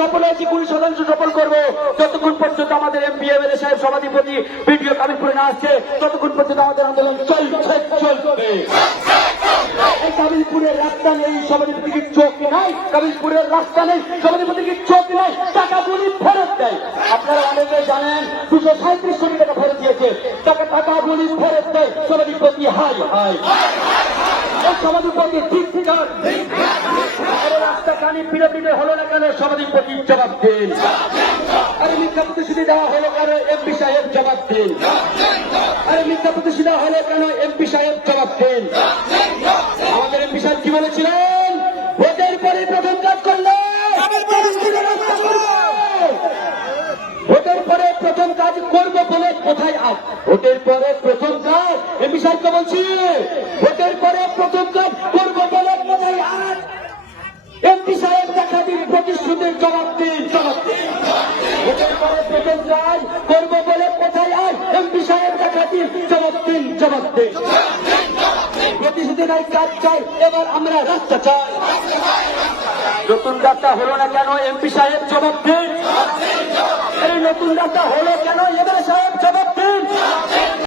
সফল হয়েছি, 20% সফল করবো। যতক্ষণ পর্যন্ত আমাদের এমপি এমএলএ সাহেব সভাধিপতি ভিডিও কাবিলপুরে না আসছে, ততক্ষণ পর্যন্ত আমাদের আন্দোলন চলবে। এই কাবিলপুরের রাস্তা নেই, সভাধিপতির চোখ নাই। কাবিলপুরের রাস্তা নেই, সভাধিপতির চোখ নাই। টাকাগুলি ফেরত দেয়। আপনারা অনেকে জানেন 237 কোটি টাকা ফেরত দিয়েছে। টাকাগুলি ফেরত দেয় সভাধিপতি। হাই হাই সভাধিপতি ঠিক ঠিক রাস্তা কানি পিড়ে হলো না কেন? সভাধিপতি জবাব দিন। আরে মিথ্যা প্রতিশ্রুতি দেওয়া হলো কেন? এমপি সাহেব জবাব দিন। আরে মিথ্যা প্রতিশ্রুতি দেওয়া হলো কেন? এমপি সাহেব জবাব দিন। আমাদের এমপি সাহেব কি বলেছিলেন? ভোটের পরে প্রথম কাজ করলে ভোটের পরে প্রথম কাজ করবো বলে কোথায় আস? ভোটের পরে প্রথম কাজ এমপি সাহেবকে বলছি, ভোটের পরে প্রথম কাজ করবো বলে কোথায় আস? এমপি সাহেব দেখা দিন, প্রতিশ্রুতির জবাব দিন। ভোটের পরে প্রথম কাজ করবো বলে কোথায় আস? এমপি সাহেব দেখা দিন, জবাব দিন। প্রতিশ্রুতি নাই, কাজ চাই। এবার আমরা রাস্তা চাই। নতুন রাস্তা হলো না কেন? এমপি সাহেব জবাব দিন। এই নতুন রাস্তা হলো কেন? এমএলএ সাহেব জবাব দিন।